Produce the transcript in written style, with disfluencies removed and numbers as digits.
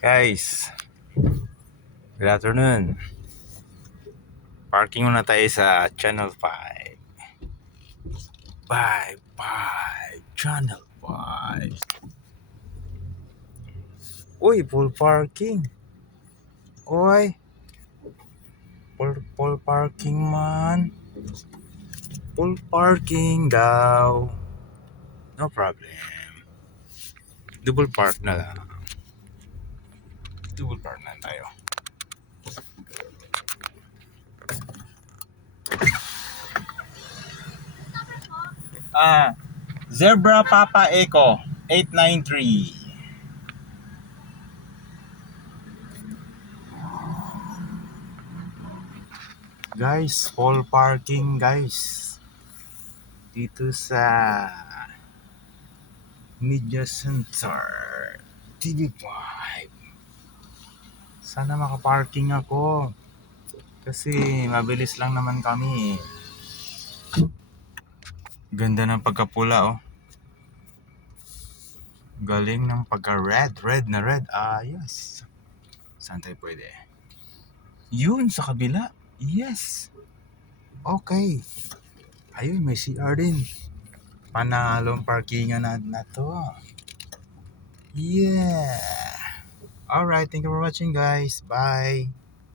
Guys, good afternoon. Parking muna tayo sa Channel 5. Bye, Channel 5. Uy, full parking. Uy, full parking man. Full parking daw. No problem. Double park na lang. Double park na tayo. Zebra Papa Echo 893. Guys, full parking guys. Dito sa Media Center TV5. Sana makaparking ako kasi mabilis lang naman kami. Ganda ng pagkapula oh. Galing ng pagka red na red. Yes. Saan tayo pwede? Yun sa kabila. Yes. Okay. Ayun, may CR din. Panalong parkingan na to. Yeah. Alright, thank you for watching guys. Bye.